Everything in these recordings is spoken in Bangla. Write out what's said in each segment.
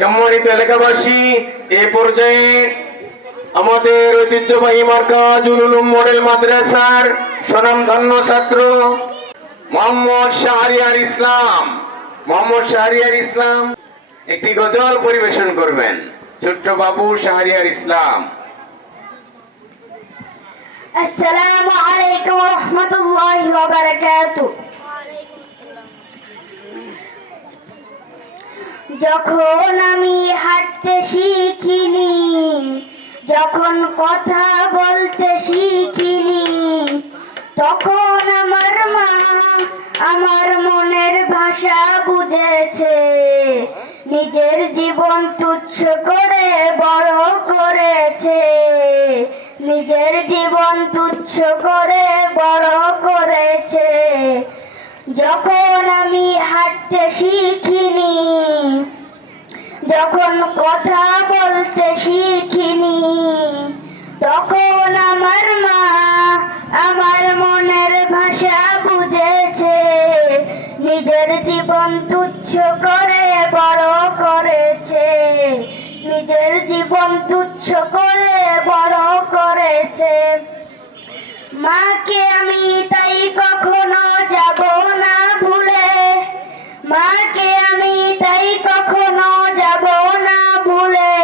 সম্মানিত এলাকাবাসী, এ পর্যায়ে আমাদের ঐতিহ্যবাহী মার্কাজুল উলুম মডেল মাদ্রাসার স্বনামধন্য ছাত্র মোহাম্মদ শাহরিয়ার ইসলাম একটি গজল পরিবেশন করবেন। ছোট্ট বাবু শাহরিয়ার ইসলাম। আসসালামু আলাইকুম ওয়া রাহমাতুল্লাহি ওয়া বারাকাতুহু। যখন আমি হাঁটতে শিখিনি, যখন কথা বলতে শিখিনি, তখন আমার মা আমার মনের ভাষা বুঝেছে। নিজের জীবন তুচ্ছ করে বড় করেছে, নিজের জীবন তুচ্ছ করে বড় করেছে। যখন আমি হাঁটতে শিখিনি, যখন কথা বলতে শিখিনি, তখন আমার মা আমার মনের ভাষা বুঝেছে। নিজের জীবন তুচ্ছ করে বড় করেছে, নিজের জীবন তুচ্ছ করে বড় করেছে। মাকে আমি তাই কখনো যাব না ভুলে, মাকে আমি তাই কখনো যাব না ভুলে।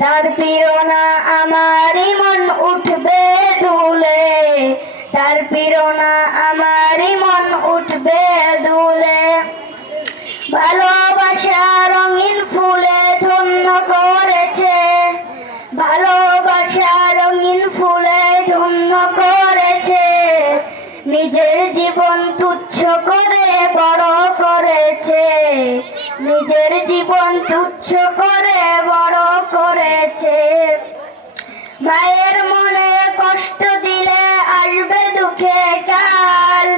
তার প্রেরণা আমারই মন উঠবে দুলে, তার প্রেরণা আমারই মন উঠবে দুলে। ভালোবাসা রঙিন ফুলে ধন্য করেছে, ভালোবাসা রঙিন ফুলে ধন্য করেছে। নিজের জীবন তুচ্ছ করে বড় করেছে, নিজের জীবন তুচ্ছ করে বড় করেছে। মায়ের মনে কষ্ট দিলে আসবে দুঃখে কাল,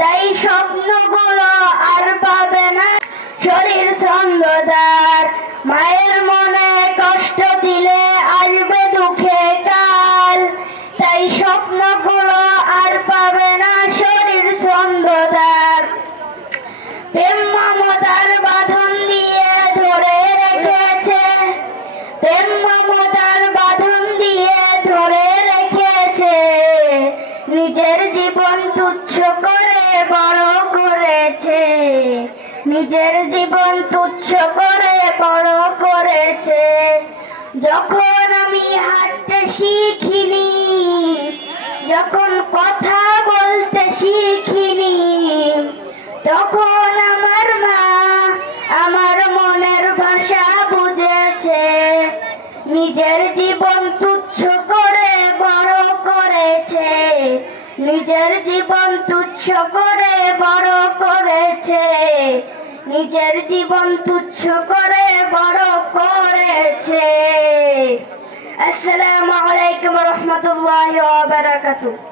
তাই স্বপ্নগুলো আর পাবে না শরীর ছন্দদার। মায়ের মনে কষ্ট দিলে আসবে দুঃখে কাল, তাই স্বপ্নগুলো আর পাবে না শরীর ছন্দদার। প্রেম মমতার বাঁধন দিয়ে ধরে রেখেছে, প্রেম মমতার বাঁধন দিয়ে ধরে রেখেছে। নিজের জীবন তুচ্ছ করে বড় করেছে, নিজের জীবন তুচ্ছ করে বড় করেছে। যখন আমি হাঁটতে শিখিনি, যখন কথা বলতে শিখিনি, তখন আমার মা আমার মনের ভাষা বুঝেছে। নিজের জীবন তুচ্ছ করে বড় করেছে, নিজের জীবন তুচ্ছ করে বড় করেছে, নিজের জীবন তুচ্ছ করে বড় করেছে। আসসালামু আলাইকুম ওয়া রাহমাতুল্লাহি ওয়া বারাকাতুহু।